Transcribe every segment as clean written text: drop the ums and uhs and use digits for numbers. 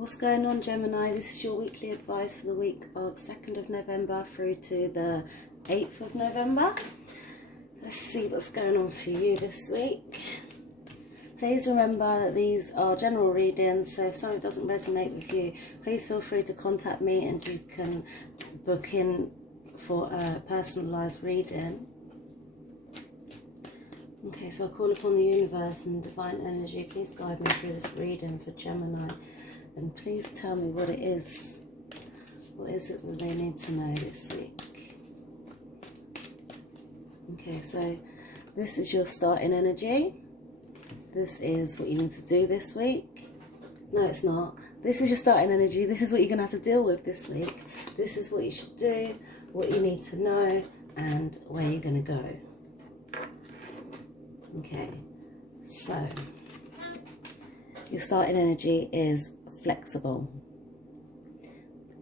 What's going on, Gemini? This is your weekly advice for the week of 2nd of November through to the 8th of November. Let's see what's going on for you this week. Please remember that these are general readings, so if something doesn't resonate with you, please feel free to contact me and you can book in for a personalised reading. Okay, so I call upon the universe and divine energy. Please guide me through this reading for Gemini. And please tell me what it is. What is it that they need to know this week? Okay, so this is your starting energy. This is what you need to do this week. No, it's not. This is your starting energy. This is what you're going to have to deal with this week. This is what you should do, what you need to know, and where you're going to go. Okay, so your starting energy is flexible.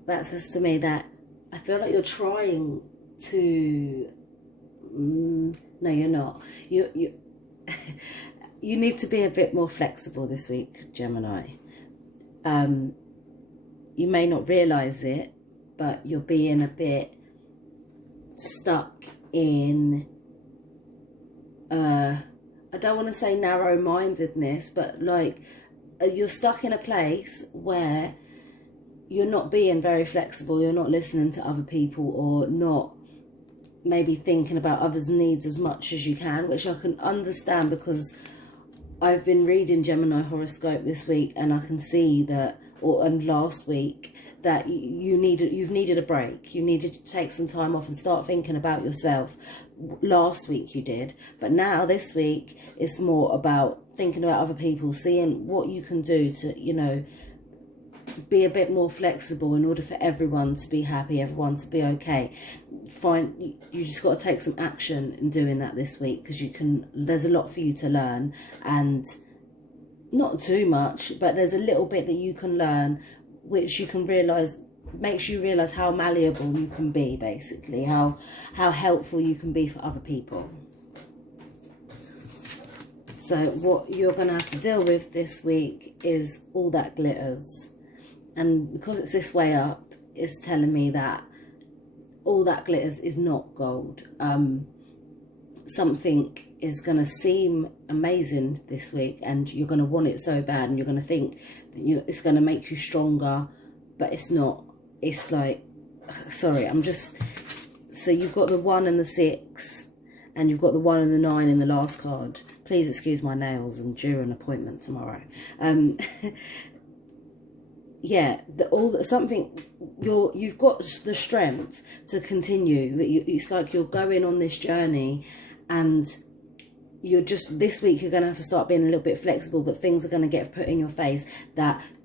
That says to me that I feel like you're trying to no, you're not. You you need to be a bit more flexible this week, Gemini. You may not realize it, but you're being a bit stuck in I don't want to say narrow-mindedness, but like you're stuck in a place where you're not being very flexible, you're not listening to other people, or not maybe thinking about others' needs as much as you can, which I can understand because I've been reading Gemini horoscope this week and I can see that, and last week, that you've needed a break. You needed to take some time off and start thinking about yourself. Last week you did, but now this week it's more about thinking about other people, seeing what you can do to, you know, be a bit more flexible in order for everyone to be happy, everyone to be okay. You just got to take some action in doing that this week, because there's a lot for you to learn, and not too much, but there's a little bit that you can learn which you can realize, makes you realize how malleable you can be, basically, how helpful you can be for other people. So what you're going to have to deal with this week is all that glitters. And because it's this way up, it's telling me that all that glitters is not gold. Something is going to seem amazing this week and you're going to want it so bad, and you're going to think that it's going to make you stronger, but it's not. It's like, sorry, so you've got the 1 and the 6, and you've got the 1 and the 9 in the last card. Please excuse my nails, I'm due an appointment tomorrow. Yeah, you've got the strength to continue. It's like you're going on this journey, and this week you're going to have to start being a little bit flexible, but things are going to get put in your face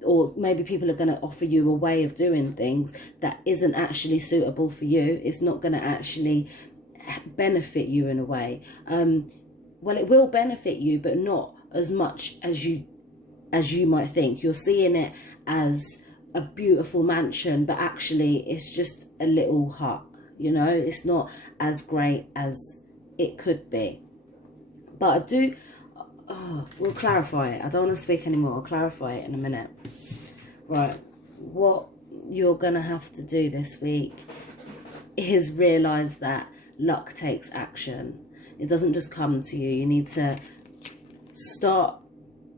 or maybe people are going to offer you a way of doing things that isn't actually suitable for you. It's not going to actually benefit you in a way. Well, it will benefit you, but not as much as you might think. You're seeing it as a beautiful mansion, but actually it's just a little hut, you know. It's not as great as it could be. But we'll clarify it. I don't want to speak anymore. I'll clarify it in a minute. Right, what you're going to have to do this week is realise that luck takes action. It doesn't just come to you. You need to start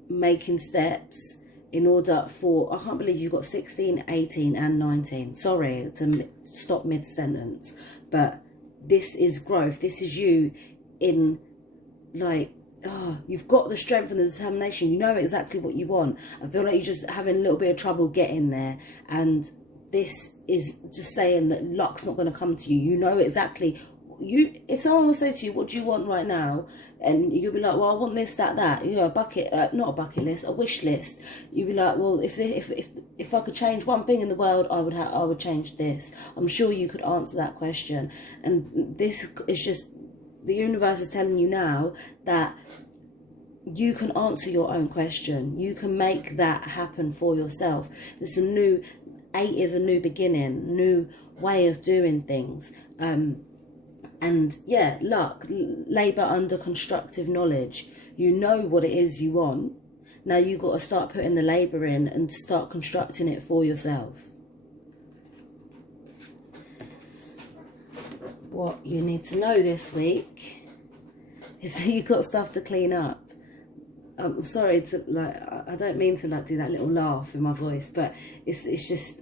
making steps in order for, I can't believe you've got 16, 18 and 19. Sorry to stop mid-sentence, but this is growth. This is you in, like, you've got the strength and the determination. You know exactly what you want. I feel like you're just having a little bit of trouble getting there, and this is just saying that luck's not going to come to you. You know exactly. If someone would say to you, what do you want right now? And you'll be like, well, I want this, that. You know, not a bucket list, a wish list. You'll be like, well, if I could change one thing in the world, I would change this. I'm sure you could answer that question. And this is just, the universe is telling you now that you can answer your own question. You can make that happen for yourself. It's 8 is a new beginning, new way of doing things. And yeah, luck, labour under constructive knowledge. You know what it is you want, Now you've got to start putting the labour in and start constructing it for yourself. What you need to know this week is that you've got stuff to clean up. I'm sorry to, like, I don't mean to like do that little laugh in my voice, but it's just,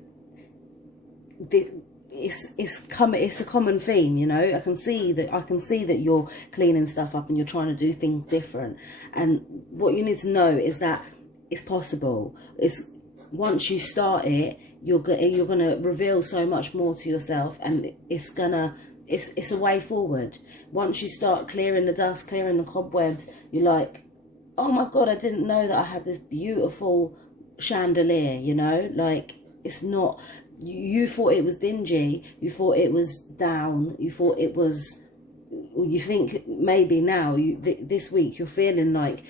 it's a common theme, you know. I can see that you're cleaning stuff up and you're trying to do things different. And what you need to know is that it's possible. It's once you start it, you're gonna reveal so much more to yourself, and it's a way forward. Once you start clearing the dust, clearing the cobwebs, you're like, oh my God, I didn't know that I had this beautiful chandelier, you know? Like, it's not, you thought it was dingy, you thought it was down, you thought it was, or you think maybe now, this week, you're feeling like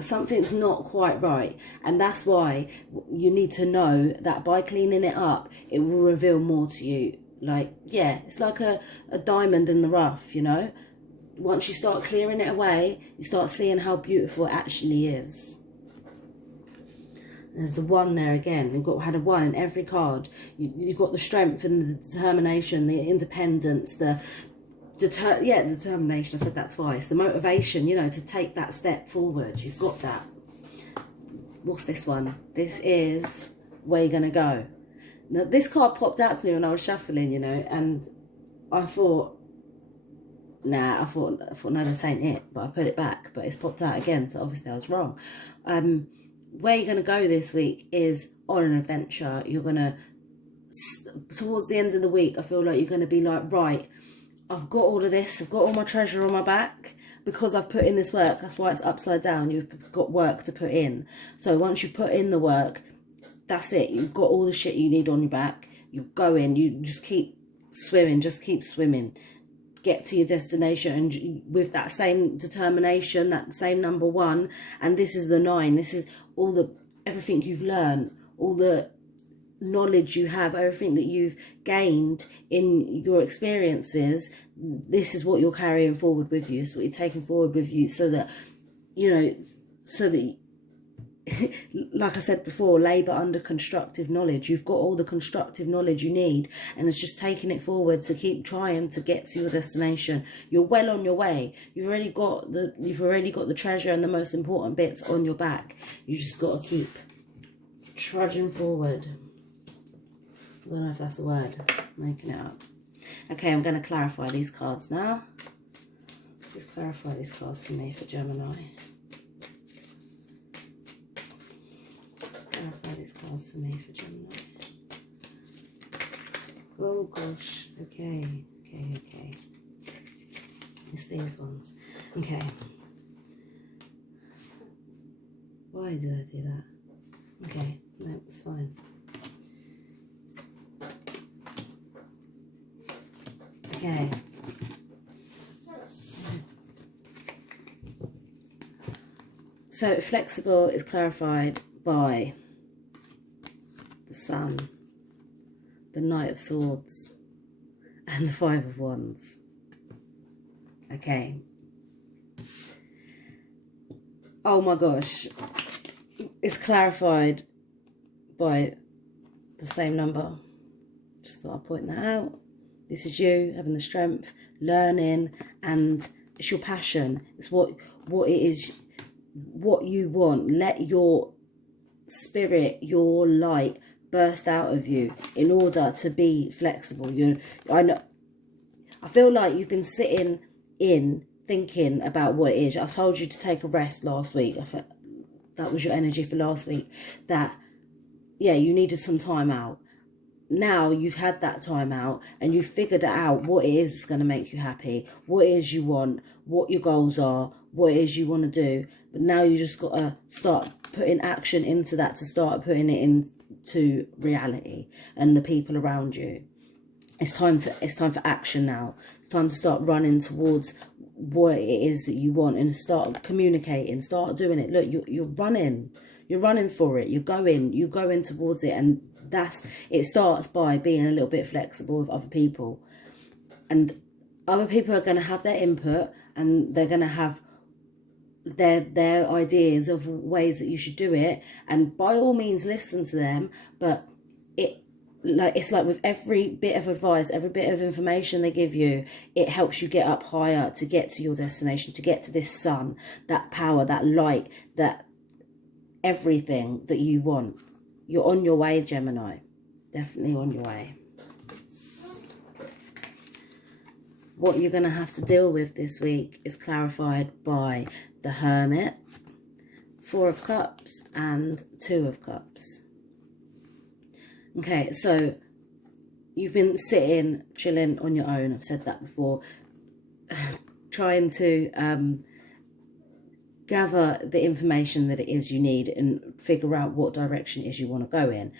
something's not quite right. And that's why you need to know that by cleaning it up, it will reveal more to you. Like, yeah, it's like a diamond in the rough, you know? Once you start clearing it away, you start seeing how beautiful it actually is. There's the 1 there again. You've had a 1 in every card. You've got the strength and the determination, the independence, the determination. I said that twice. The motivation, you know, to take that step forward. You've got that. What's this one? This is where you're gonna go. Now, this card popped out to me when I was shuffling, you know, and I thought, nah, I thought no, this ain't it, but I put it back, but it's popped out again, so obviously I was wrong. Where you're going to go this week is on an adventure. You're going to, towards the end of the week, I feel like you're going to be like, right, I've got all of this, I've got all my treasure on my back, because I've put in this work. That's why it's upside down. You've got work to put in. So once you've put in the work, that's it. You've got all the shit you need on your back. You go in, you just keep swimming, get to your destination, and with that same determination, that same number 1. And this is the 9. This is everything you've learned, all the knowledge you have, everything that you've gained in your experiences. This is what you're carrying forward with you. So what you're taking forward with you, so that, you know, like I said before, labour under constructive knowledge. You've got all the constructive knowledge you need, and it's just taking it forward to keep trying to get to your destination. You're well on your way. You've already got the treasure and the most important bits on your back. You just got to keep trudging forward. I don't know if that's a word. I'm making it up. Okay, I'm going to clarify these cards now. Just clarify these cards for me for Gemini. Clarify these cards for me for Gemini. Oh gosh. Okay. It's these ones. Okay. Why did I do that? Okay, no, it's fine. Okay. So flexible is clarified by the Sun, the Knight of Swords, and the 5 of Wands. Okay. Oh my gosh. It's clarified by the same number. Just thought I'd point that out. This is you having the strength, learning, and it's your passion. It's what it is, what you want. Let your spirit, your light burst out of you in order to be flexible. I feel like you've been sitting in thinking about what it is. I told you to take a rest last week. I felt that was your energy for last week. That, yeah, you needed some time out. Now you've had that time out and you've figured out what it is that's going to make you happy, what it is you want, what your goals are, what it is you want to do. But now you just got to start putting action into that, to start putting it into reality and the people around you. It's time for action now. It's time to start running towards what it is that you want and start communicating, start doing it. Look, you're running for it. You're going towards it, and it starts by being a little bit flexible with other people. And other people are going to have their input, and they're going to have their ideas of ways that you should do it, and by all means listen to them. But it's like with every bit of advice, every bit of information they give you, it helps you get up higher, to get to your destination, to get to this sun, that power, that light, that everything that you want. You're on your way, Gemini. Definitely on your way. What you're going to have to deal with this week is clarified by the Hermit, 4 of Cups and 2 of Cups. Okay, so you've been sitting, chilling on your own. I've said that before. Trying to gather the information that it is you need and figure out what direction it is you want to go in.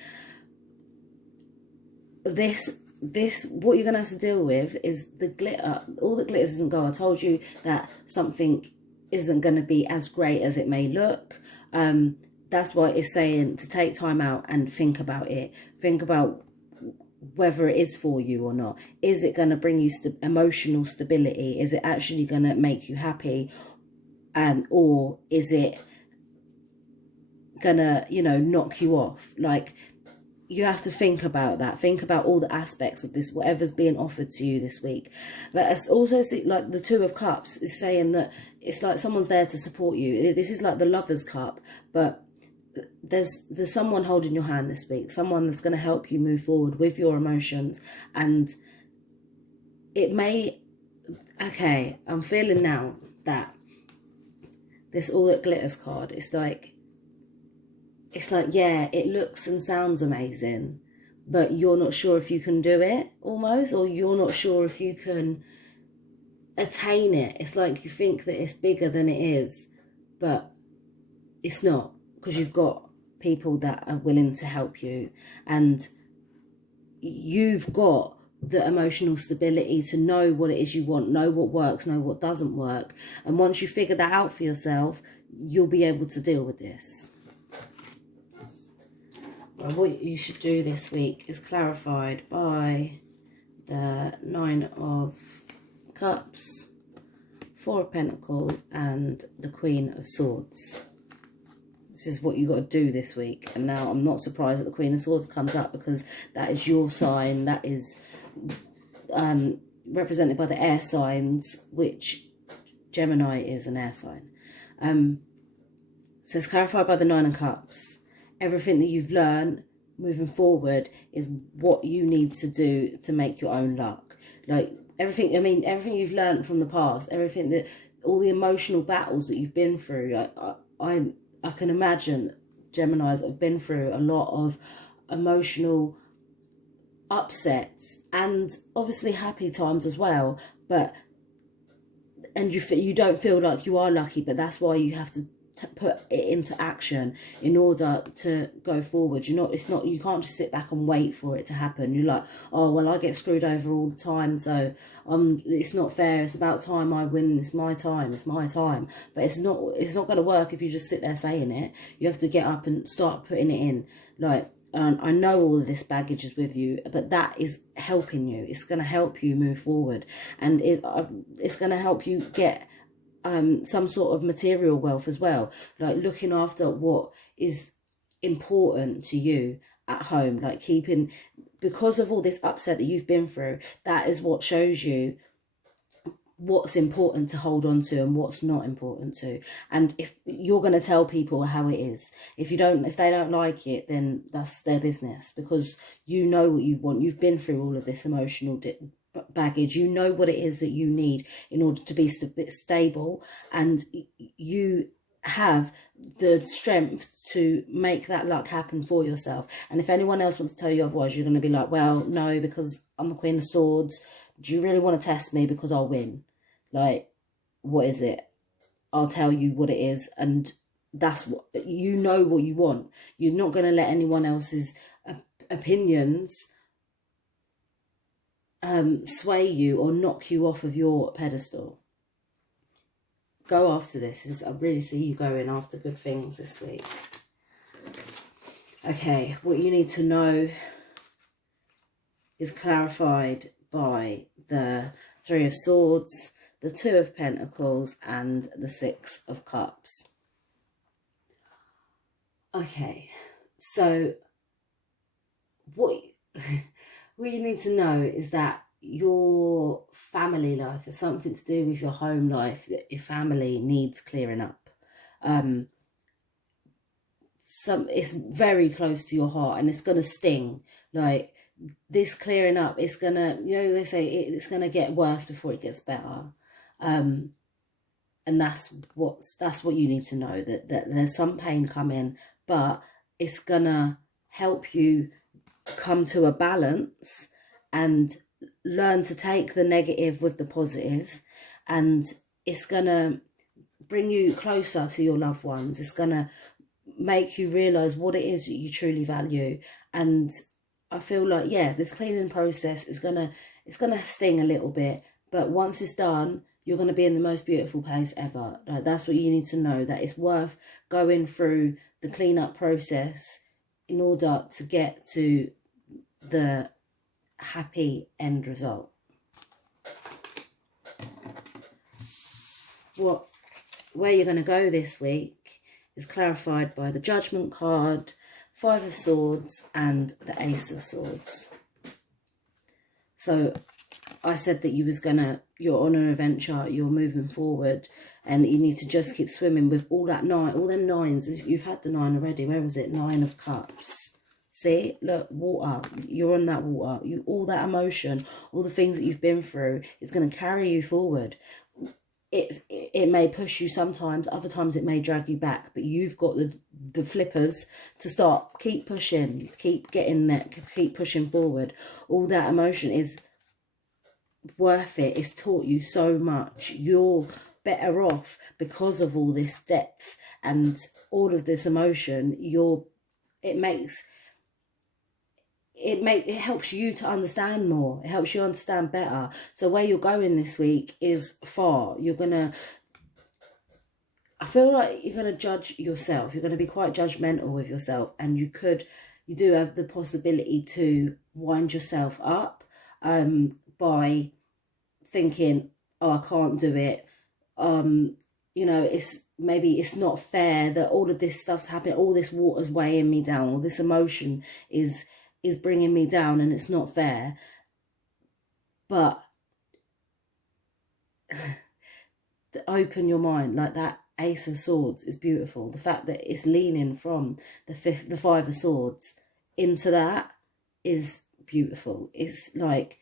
What you're going to have to deal with is the glitter. All that glitters isn't gold. I told you that something isn't going to be as great as it may look. That's why it's saying to take time out and think about it. Think about whether it is for you or not. Is it going to bring you emotional stability? Is it actually going to make you happy? Or is it going to, you know, knock you off? Like, you have to think about that. Think about all the aspects of this, whatever's being offered to you this week. But it's also like the 2 of Cups is saying that it's like someone's there to support you. This is like the Lover's Cup, but there's someone holding your hand this week, someone that's going to help you move forward with your emotions. And it may, okay, I'm feeling now that this All That Glitters card, it's like, yeah, it looks and sounds amazing, but you're not sure if you can do it, almost, or you're not sure if you can attain it. It's like you think that it's bigger than it is, but it's not, because you've got people that are willing to help you, and you've got the emotional stability to know what it is you want, know what works, know what doesn't work. And once you figure that out for yourself, you'll be able to deal with this. Well, what you should do this week is clarified by the 9 of Cups, 4 of Pentacles, and the Queen of Swords. This is what you got to do this week. And now I'm not surprised that the Queen of Swords comes up, because that is your sign. That is represented by the air signs, which Gemini is an air sign. So it's clarified by the 9 of Cups. Everything that you've learned moving forward is what you need to do to make your own luck. Like everything, I mean, everything you've learned from the past, everything that, all the emotional battles that you've been through. I can imagine Geminis have been through a lot of emotional upsets and obviously happy times as well. And you don't feel like you are lucky, but that's why you have to put it into action in order to go forward. You can't just sit back and wait for it to happen. You're like, oh well, I get screwed over all the time, so it's not fair, it's about time I win, it's my time. But it's not going to work if you just sit there saying it. You have to get up and start putting it in. Like, I know all of this baggage is with you, but that is helping you. It's going to help you move forward, and it's going to help you get some sort of material wealth as well, like looking after what is important to you at home, like because of all this upset that you've been through, that is what shows you what's important to hold on to and what's not important to. And if you're going to tell people how it is, if they don't like it, then that's their business, because you know what you want. You've been through all of this emotional baggage. You know what it is that you need in order to be stable, and you have the strength to make that luck happen for yourself. And if anyone else wants to tell you otherwise, you're going to be like, well, no, because I'm the Queen of Swords. Do you really want to test me because I'll win? Like, what is it? I'll tell you what it is, and that's what you know what you want. You're not going to let anyone else's opinions sway you or knock you off of your pedestal. Go after this. I really see you going after good things this week. Okay, what you need to know is clarified by the 3 of Swords, the Two of Pentacles, and the Six of Cups. Okay, so what you need to know is that your family life is something to do with your home life, that your family needs clearing up. It's very close to your heart, and it's gonna sting. Like, this clearing up, it's gonna, you know, they say it's gonna get worse before it gets better. And that's what you need to know, that there's some pain coming, but it's gonna help you come to a balance and learn to take the negative with the positive, and it's gonna bring you closer to your loved ones. It's gonna make you realize what it is that you truly value. And I feel like, yeah, this cleaning process is gonna sting a little bit, but once it's done, you're gonna be in the most beautiful place ever. Like, that's what you need to know, that it's worth going through the cleanup process in order to get to the happy end result. Where you're going to go this week is clarified by the Judgment card, Five of Swords, and the Ace of Swords. So I said that you're on an adventure, you're moving forward, and you need to just keep swimming with all them nines. You've had the 9 already. Where was it? 9 of Cups. See, look, water. You're on that water. All that emotion, all the things that you've been through, is going to carry you forward. It may push you sometimes, other times it may drag you back, but you've got the flippers to keep pushing, keep getting there, keep pushing forward. All that emotion is worth it. It's taught you so much. You're better off because of all this depth and all of this emotion. It helps you to understand more. It helps you understand better. So where you're going this week is far. I feel like you're going to judge yourself. You're going to be quite judgmental with yourself. And you do have the possibility to wind yourself up by thinking, oh, I can't do it. You know, maybe it's not fair that all of this stuff's happening. All this water's weighing me down. All this emotion is bringing me down, and it's not fair. But open your mind. Like, that Ace of Swords is beautiful. The fact that it's leaning from the Five of Swords into that is beautiful. It's like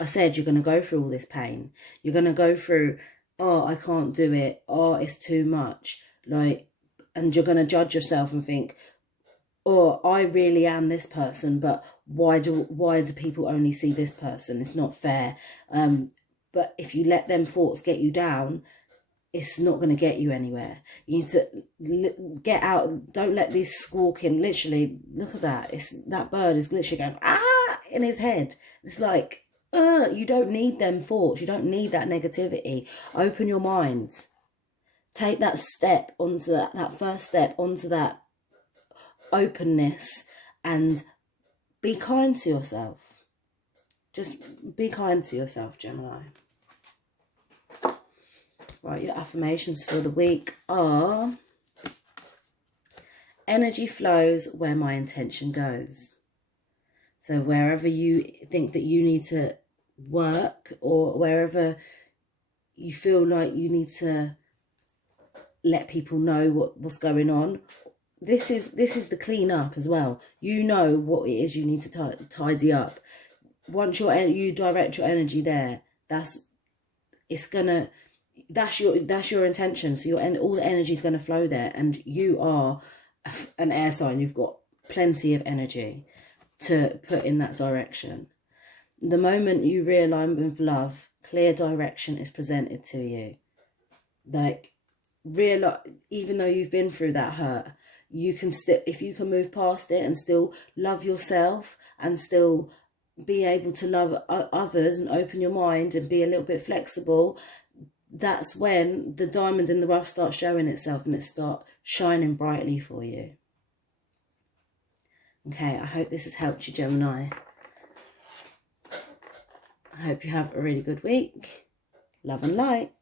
I said, you're going to go through all this pain. You're going to go through, oh, I can't do it. Oh, it's too much. Like, and you're going to judge yourself and think, or I really am this person, but why do people only see this person? It's not fair. But if you let them thoughts get you down, it's not going to get you anywhere. You need to get out. Don't let these squawking, literally, look at that. That bird is literally going, ah, in his head. It's like, you don't need them thoughts. You don't need that negativity. Open your mind. Take that step onto that first step onto that openness, and be kind to yourself. Just be kind to yourself, Gemini. Right, your affirmations for the week are: energy flows where my intention goes. So wherever you think that you need to work, or wherever you feel like you need to let people know what's going on, this is the clean up as well. You know what it is you need to tidy up. Once you direct your energy there, that's your intention. So all the energy is going to flow there, and you are an air sign. You've got plenty of energy to put in that direction. The moment you realign with love, clear direction is presented to you. Like, even though you've been through that hurt, you can still, if you can move past it and still love yourself and still be able to love others and open your mind and be a little bit flexible, that's when the diamond in the rough starts showing itself, and it starts shining brightly for you. Okay, I hope this has helped you, Gemini. I hope you have a really good week. Love and light.